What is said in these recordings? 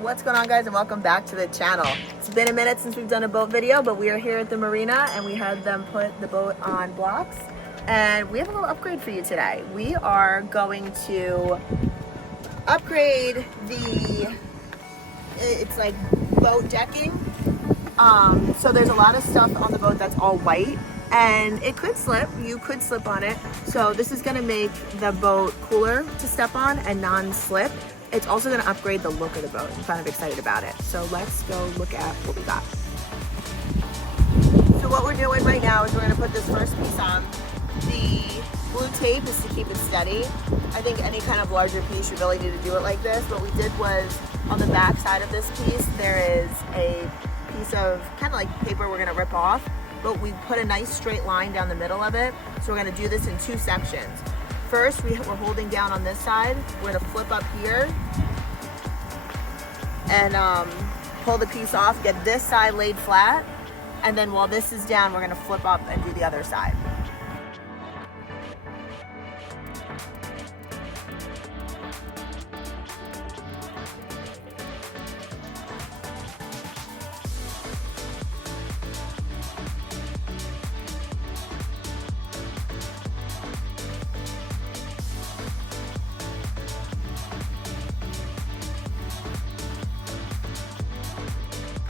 What's going on, guys, and welcome back to the channel. It's been a minute since we've done a boat video, but we are here at the marina and we had them put the boat on blocks, and we have a little upgrade for you today. We are going to upgrade it's like boat decking. So there's a lot of stuff on the boat that's all white and it could slip. You could slip on it. So this is going to make the boat cooler to step on and non-slip. It's also going to upgrade the look of the boat. I'm kind of excited about it. So let's go look at what we got. So what we're doing right now is we're going to put this first piece on. The blue tape is to keep it steady. I think any kind of larger piece, you really need to do it like this. What we did was on the back side of this piece, there is a piece of kind of like paper we're going to rip off, but we put a nice straight line down the middle of it. So we're going to do this in two sections. First, we're holding down on this side. We're going to flip up here and pull the piece off, get this side laid flat, and then while this is down, we're going to flip up and do the other side.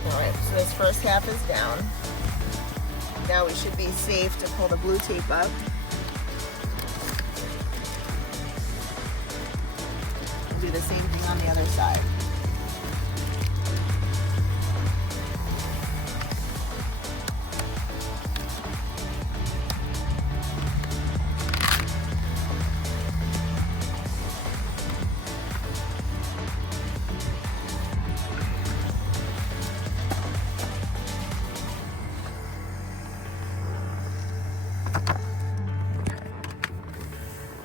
Alright, so this first half is down. Now we should be safe to pull the blue tape up. And do the same thing on the other side.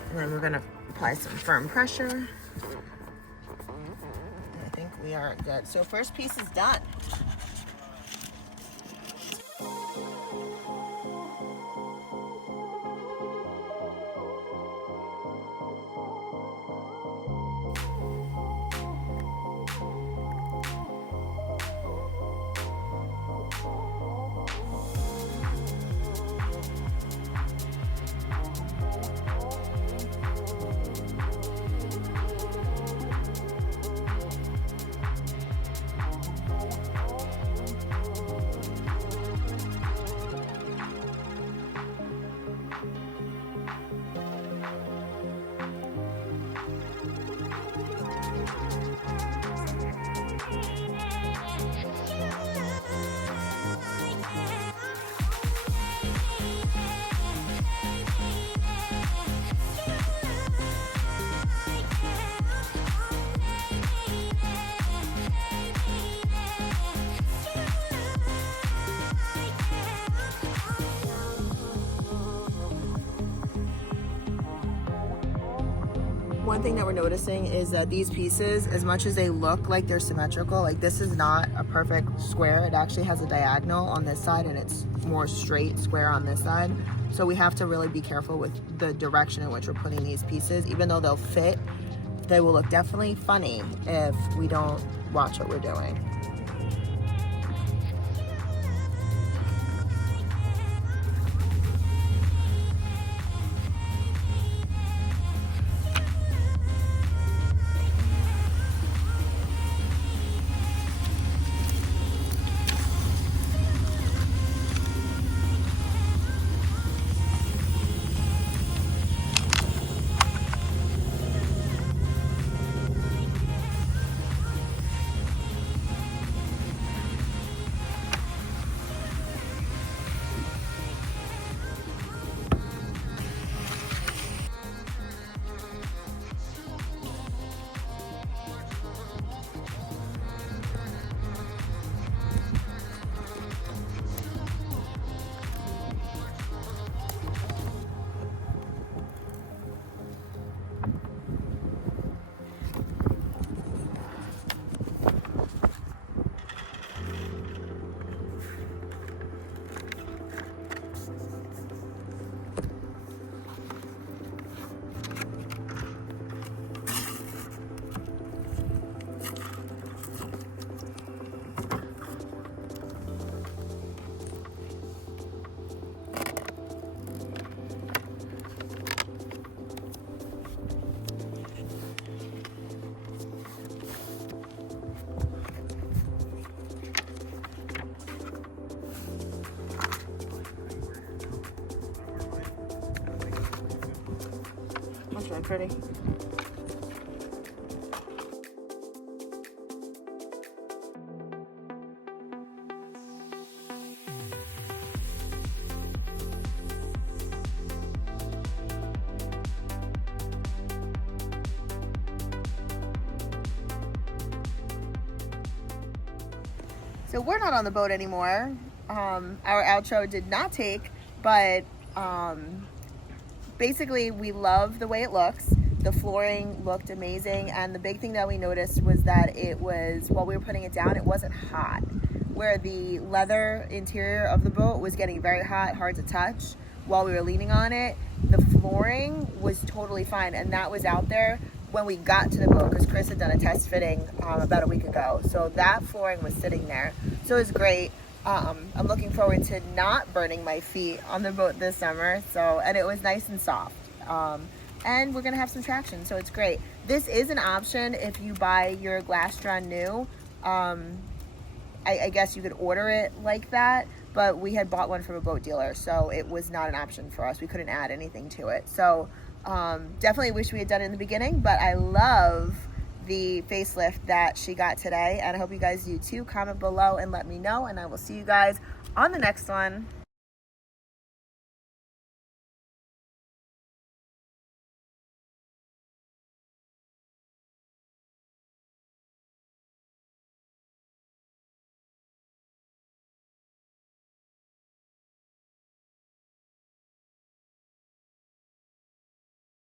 And then we're going to apply some firm pressure. And I think we are good. So first piece is done. One thing that we're noticing is that these pieces, as much as they look like they're symmetrical, like this is not a perfect square. It actually has a diagonal on this side and it's more straight square on this side. So we have to really be careful with the direction in which we're putting these pieces. Even though they'll fit, they will look definitely funny if we don't watch what we're doing. really pretty. So we're not on the boat anymore. Our outro did not take, but basically we love the way it looks. The flooring looked amazing, and the big thing that we noticed was that it was, while we were putting it down, it wasn't hot. Where the leather interior of the boat was getting very hot, hard to touch while we were leaning on it, the flooring was totally fine, and that was out there when we got to the boat, because Chris had done a test fitting about a week ago. So that flooring was sitting there. So it was great. I'm looking forward to not burning my feet on the boat this summer. And it was nice and soft. And we're gonna have some traction, so it's great. This is an option if you buy your Glastron new. I guess you could order it like that, but we had bought one from a boat dealer, so it was not an option for us. We couldn't add anything to it. So definitely wish we had done it in the beginning, but I love the facelift that she got today, and I hope you guys do too. Comment below and let me know, and I will see you guys on the next one.